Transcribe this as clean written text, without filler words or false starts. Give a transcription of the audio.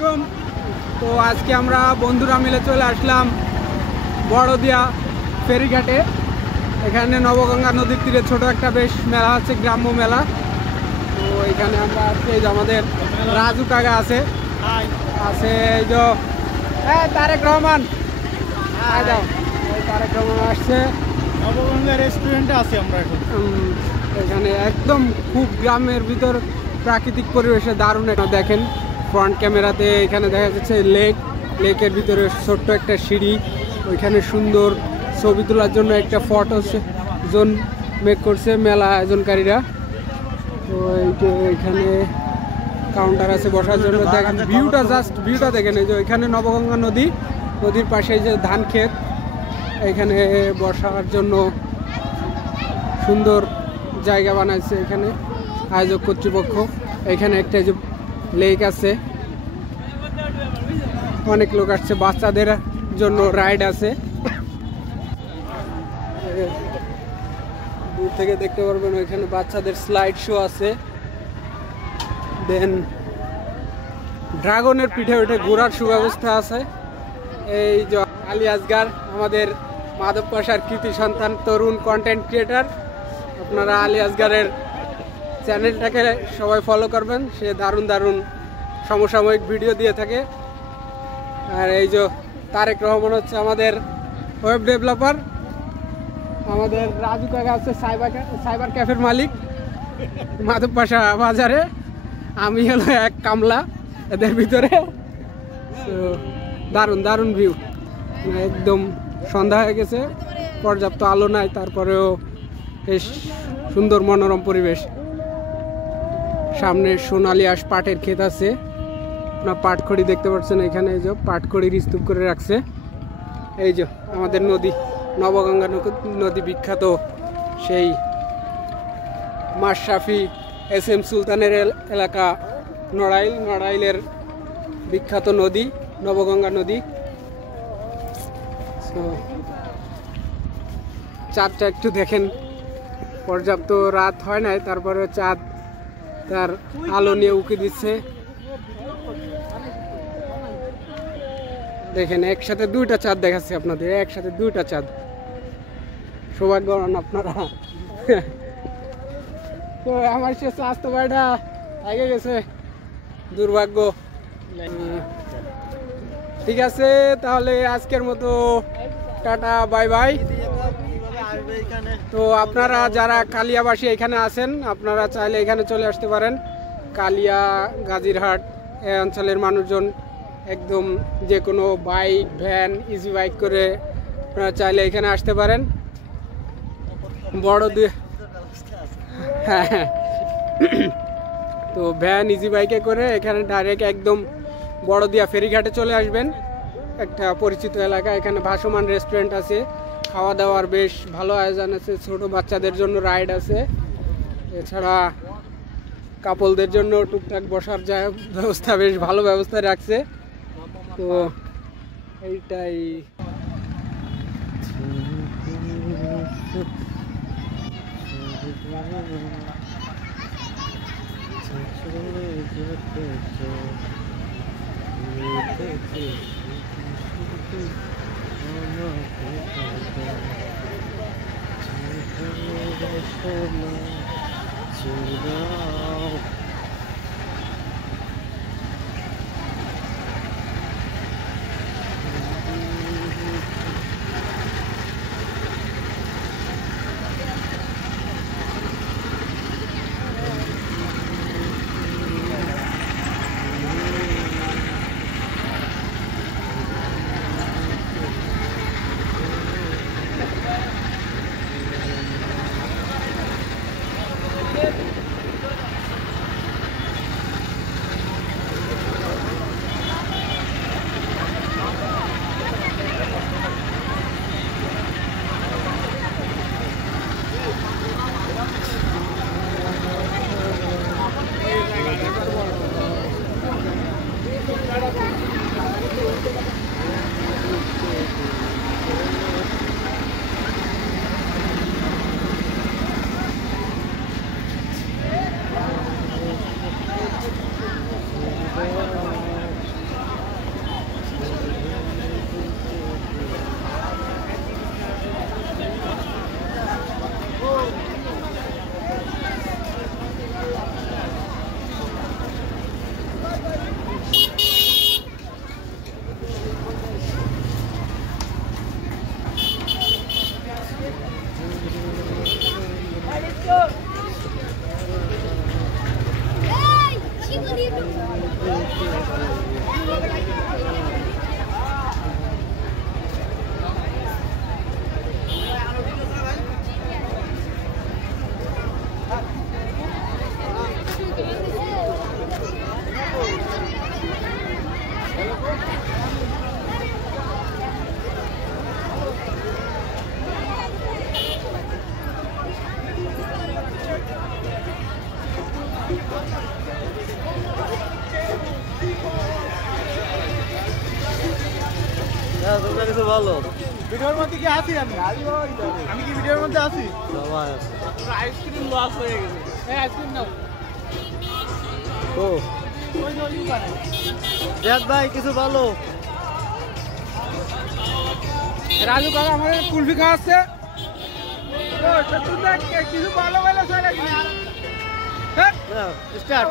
আলাইকুম। তো আজকে আমরা বন্ধুরা মিলে চলে আসলাম বড়দিয়া ফেরিঘাটে। এখানে নবগঙ্গা নদীর তীরে ছোট একটা বেশ মেলা আছে, গ্রাম্য মেলা। তো এখানে আমরা আজকে আমাদের রাজু কাকা আছে, এই যে তারেক রহমান, তারেক রহমান আসছে। নবগঙ্গা রেস্টুরেন্টে আছি আমরা এখন। এখানে একদম খুব গ্রামের ভিতর প্রাকৃতিক পরিবেশে দারুণ একটা দেখেন ফ্রন্ট ক্যামেরাতে। এখানে দেখা যাচ্ছে লেকের ভিতরে ছোট্ট একটা সিঁড়ি, ওইখানে সুন্দর ছবি তোলার জন্য একটা ফটো জোন মেক করছে মেলা আয়োজনকারীরা। তো এখানে কাউন্টার আছে বসার জন্য। দেখেন ভিউটা দেখেন, এই যে এখানে নবগঙ্গা নদীর পাশে যে ধান ক্ষেত, এখানে বসার জন্য সুন্দর জায়গা বানাইছে এখানে আয়োজক কর্তৃপক্ষ। এখানে একটা যে লেক আছে, অনেক লোক আসছে, বাচ্চাদের জন্য রাইড আছে। দূর থেকে দেখতে পারবেন ওইখানে বাচ্চাদের স্লাইড শো আছে। দেন ড্রাগনের পিঠে উঠে ঘোরার সুব্যবস্থা আছে। এই যে আলী আসগার আমাদের মাধব পাশার কৃতি সন্তান, তরুণ কন্টেন্ট ক্রিয়েটার। আপনারা আলী আসগারের চ্যানেলটাকে সবাই ফলো করবেন, সে দারুণ সমসাময়িক ভিডিও দিয়ে থাকে। আর এই যে তারেক রহমান হচ্ছে আমাদের ওয়েব ডেভেলপার। আমাদের রাজু কাকা আছে সাইবার ক্যাফের মালিক মাধব পাশা বাজারে। আমি হলো এক কামলা এদের ভিতরে। তো দারুণ ভিউ, একদম সন্ধ্যা হয়ে গেছে, পর্যাপ্ত আলো নাই, তারপরেও বেশ সুন্দর মনোরম পরিবেশ। সামনে সোনালী আঁশ পাটের ক্ষেত আছে, আপনার পাটখড়ি দেখতে পাচ্ছেন এখানে। এই যে পাটখড়ির স্তূপ করে রাখছে। এই যে আমাদের নদী নবগঙ্গা নদী, বিখ্যাত সেই মাশরাফি SM সুলতানের এলাকা নড়াইলের বিখ্যাত নদী নবগঙ্গা নদী। চাঁদটা একটু দেখেন, পর্যাপ্ত রাত হয় নাই, তারপরে চাঁদ তার আলো নিয়ে উকি দিচ্ছে। দেখেন একসাথে দুইটা চাঁদ দেখাচ্ছে আপনাদের, একসাথে দুইটা চাঁদ, সৌভাগ্যবান আপনারা। তো আমার সে স্বাস্থ্য ভাইটা আগে গেছে, দুর্ভাগ্য। ঠিক আছে, তাহলে আজকের মতো টাটা, বাই বাই। তো আপনারা যারা কালিয়াবাসী এখানে আছেন, আপনারা চাইলে এখানে চলে আসতে পারেন। কালিয়া, গাজীরহাট এই অঞ্চলের মানুষজন একদম যে কোনো বাইক, ভ্যান, ইজি বাইক করে আপনারা চাইলে এখানে আসতে পারেন। হ্যাঁ, তো ভ্যান, ইজি বাইকে করে এখানে ডাইরেক্ট একদম বড়দিয়া ফেরিঘাটে চলে আসবেন। একটা পরিচিত এলাকা, এখানে ভাসমান রেস্টুরেন্ট আছে, খাওয়া দাওয়ার বেশ ভালো আয়োজন আছে, ছোট বাচ্চাদের জন্য রাইড আছে, এছাড়া কাপলদের জন্য টুকটাক বসার ব্যবস্থা, বেশ ভালো ব্যবস্থা রাখছে। তো এইটাই। কিছু ভালো ভিডিওর মধ্যে কি আছি আমি আমি কি ভিডিওর মধ্যে আছি আইসক্রিম লস হয়ে গেছে এই আইসক্রিম নাও ও জিয়াদ ভাই কিছু ভালো রাজু কাকা আমাদের কুলফি খাওয়াচ্ছে কিছু ভালো ভালো স্টার্ট